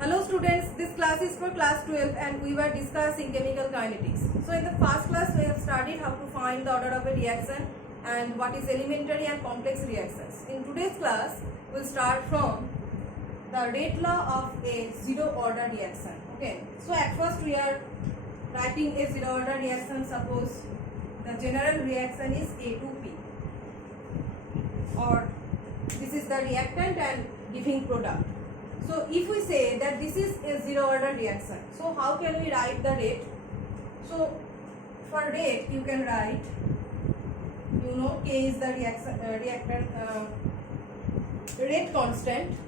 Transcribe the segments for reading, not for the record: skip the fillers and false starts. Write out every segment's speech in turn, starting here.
Hello students, this class is for class 12 and we were discussing chemical kinetics. So in the first class we have studied how to find the order of a reaction and what is elementary and complex reactions. In today's class we will start from the rate law of a zero order reaction. Okay, so at first we are writing a zero order reaction. Suppose the general reaction is A2P, or this is the reactant and giving product. So if we say that this is a zero order reaction, so how can we write the rate? So for rate you can write, K is the reactant rate constant,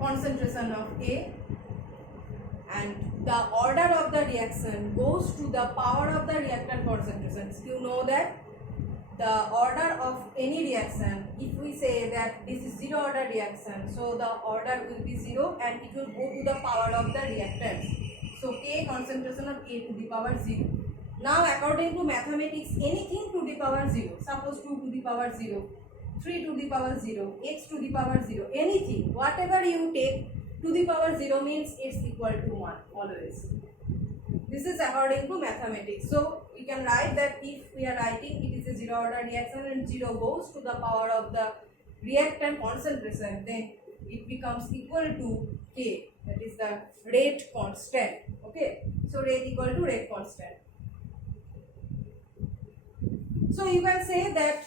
concentration of A, and the order of the reaction goes to the power of the reactant concentrations. You know that the order of any reaction, if we say that this is zero order reaction, so the order will be 0 and it will go to the power of the reactants. So K concentration of A to the power 0. Now according to mathematics, anything to the power 0, suppose 2 to the power 0, 3 to the power 0, x to the power 0, anything, whatever you take to the power 0 means it's equal to 1 always. This is according to mathematics. So we can write that if we are writing it is a zero order reaction and 0 goes to the power of the reactant concentration, then it becomes equal to K, that is the rate constant. Okay, so rate equal to rate constant. So you can say that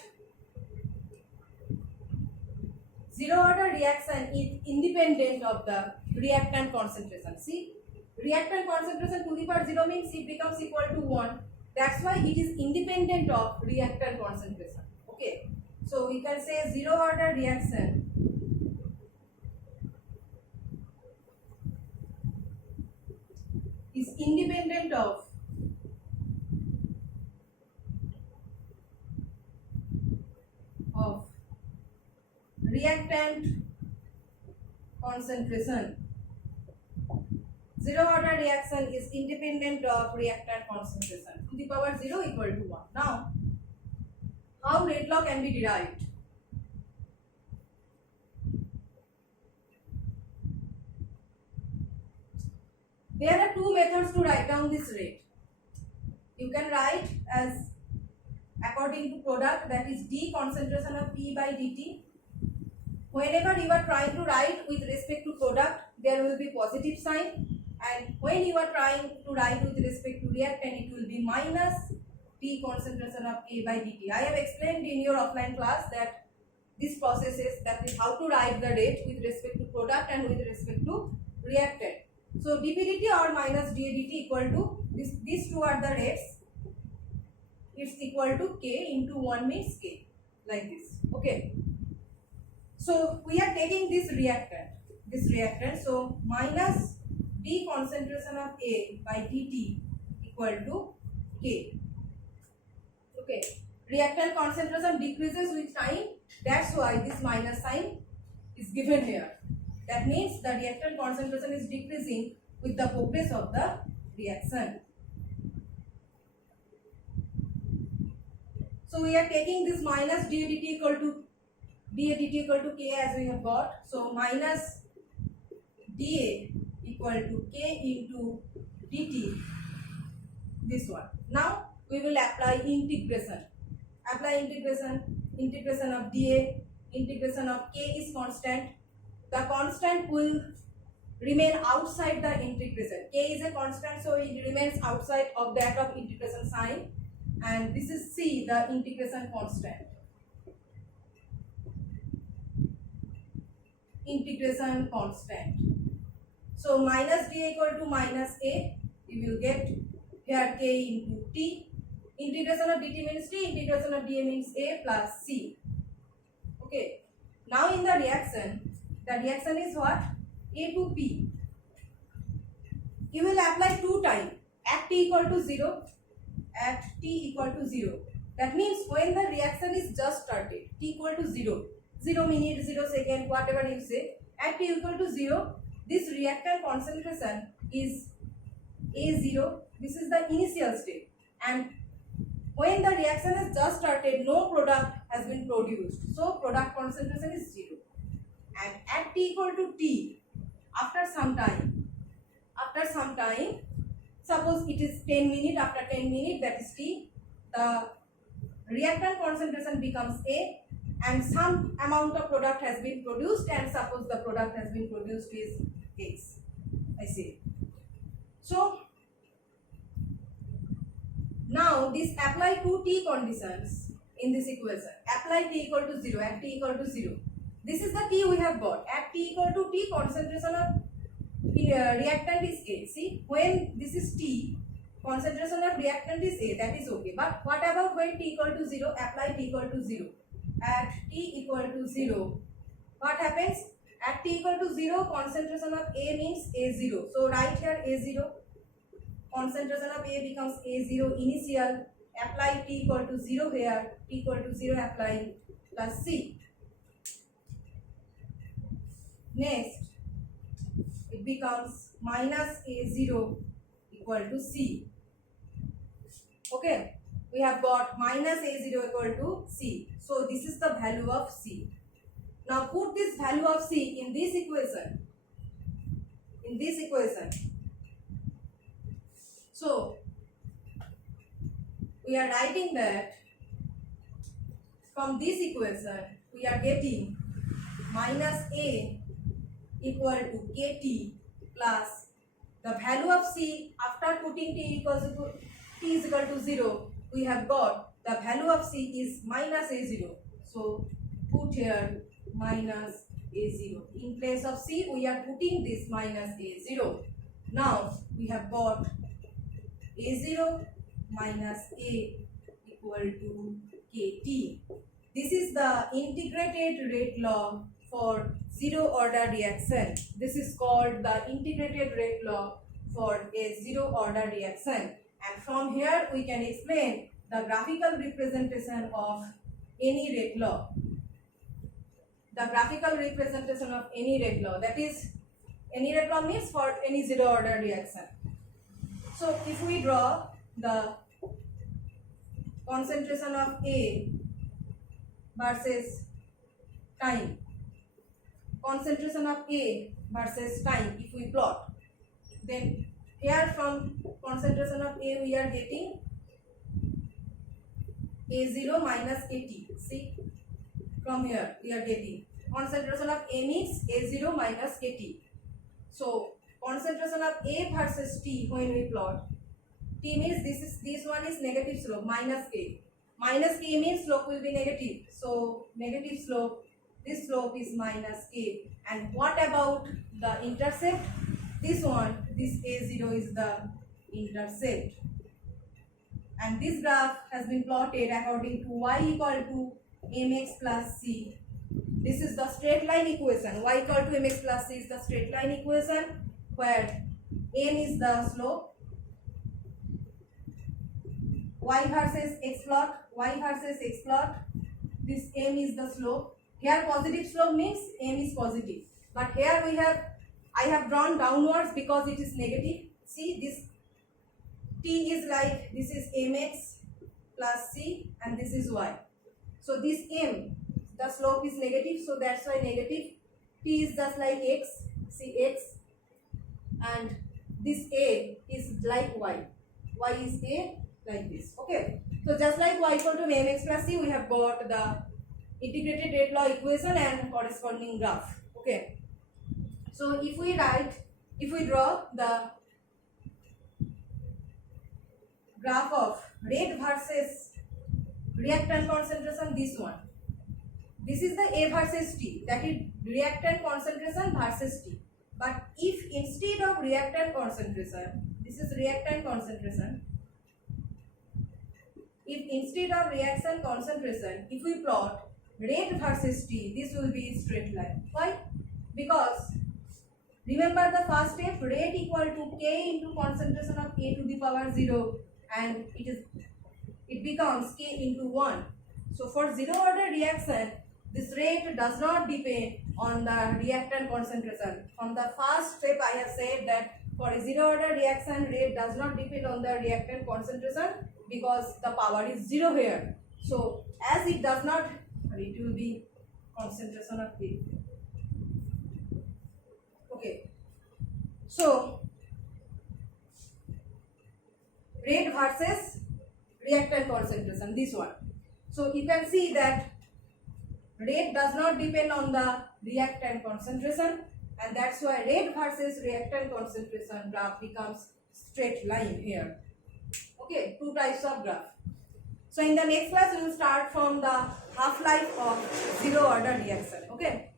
zero order reaction is independent of the reactant concentration. See, reactant concentration to the power 0 means it becomes equal to 1. That's why it is independent of reactant concentration. Okay, so we can say zero order reaction is independent of reactant concentration. Zero order reaction is independent of reactant concentration to the power 0 equal to 1. Now, how rate law can be derived? There are two methods to write down this rate. You can write as according to product, that is d concentration of P by dt. Whenever you are trying to write with respect to product, there will be positive sign, and when you are trying to write with respect to reactant, it will be minus T concentration of A by dt. I have explained in your offline class that this process is, that is how to write the rate with respect to product and with respect to reactant. So dp dt or minus dA dt equal to this. These two are the rates. It's equal to K into 1 means K, like this. Okay. So we are taking this reactant. So minus D concentration of A by dt equal to K. Okay. Reactant concentration decreases with time. That's why this minus sign is given here. That means the reactant concentration is decreasing with the progress of the reaction. So we are taking this minus dA dt equal to K as we have got. So minus dA equal to K into dt, this one. Now we will apply integration. Integration of dA, integration of K is constant. The constant will remain outside the integration. K is a constant, so it remains outside of that of integration sign. And this is C, the integration constant. Integration constant. So minus d equal to minus a, you will get here K into T. Integration of dt means T, integration of dA means A plus C. Okay. Now in the reaction is what? A to P. You will apply 2 times at T equal to 0. At T equal to 0. That means when the reaction is just started, T equal to 0, 0 minute, 0 second, whatever you say, at T equal to 0, this reactant concentration is A0. This is the initial state. And when the reaction has just started, no product has been produced. So product concentration is 0. And at T equal to T, after some time, suppose it is 10 minutes, after 10 minutes, that is T, the reactant concentration becomes A, and some amount of product has been produced, and suppose the product has been produced is X. I see. So now this apply to T conditions in this equation. Apply T equal to 0, at T equal to 0. This is the T we have got. At T equal to T, concentration of reactant is A. See, when this is T, concentration of reactant is A, that is okay. But what about when T equal to 0? Apply T equal to 0. At T equal to 0, what happens? At T equal to 0, concentration of A means A0. So write here A0. Concentration of A becomes A0 initial. Apply T equal to 0 here. T equal to 0 apply plus C. Next, it becomes minus A0 equal to C. Okay, we have got minus A0 equal to C. So this is the value of C. Now put this value of C in this equation. So we are writing that from this equation we are getting minus A equal to KT plus the value of C after putting T is equal to 0, we have got the value of C is minus A0. So put here minus A0. In place of C we are putting this minus A0. Now we have got A0 minus A equal to KT. This is the integrated rate law for zero order reaction. This is called the integrated rate law for a zero order reaction. And from here we can explain the graphical representation of any rate law. The graphical representation of any rate law, that is, any rate law means for any zero order reaction. So if we draw the concentration of A versus time, concentration of A versus time, if we plot, then here from concentration of A we are getting A0 minus AT. See, from here we are getting concentration of A means A0 minus KT. So concentration of A versus T when we plot, T means this one is negative slope minus K. Minus K means slope will be negative. So negative slope, this slope is minus K. And what about the intercept? This one, this A0 is the intercept. And this graph has been plotted according to y equal to mx plus c. This is the straight line equation. Y equal to mx plus c is the straight line equation where m is the slope, y versus x plot, this m is the slope. Here positive slope means m is positive, but here I have drawn downwards because it is negative. See, this t is like, this is mx plus c and this is y. So this m, the slope is negative, so that's why negative. T is just like x, see x, and this a is like y. Y is a like this. Okay. So just like y equal to mx plus c, we have got the integrated rate law equation and corresponding graph. Okay. So if we draw the graph of rate versus reactant concentration, this one. This is the A versus T, that is reactant concentration versus T. But if instead of reactant concentration, this is reactant concentration, if instead of reaction concentration, if we plot rate versus T, this will be straight line. Why? Because remember the first step, rate equal to K into concentration of A to the power 0, and it becomes K into 1. So for zero order reaction, this rate does not depend on the reactant concentration. From the first step I have said that for a zero order reaction, rate does not depend on the reactant concentration because the power is 0 here. So as it does not, it will be concentration of A. Okay. So rate versus reactant concentration, this one. So you can see that rate does not depend on the reactant concentration, and that's why rate versus reactant concentration graph becomes straight line here. Okay, two types of graph. So in the next class we will start from the half-life of zero order reaction. Okay.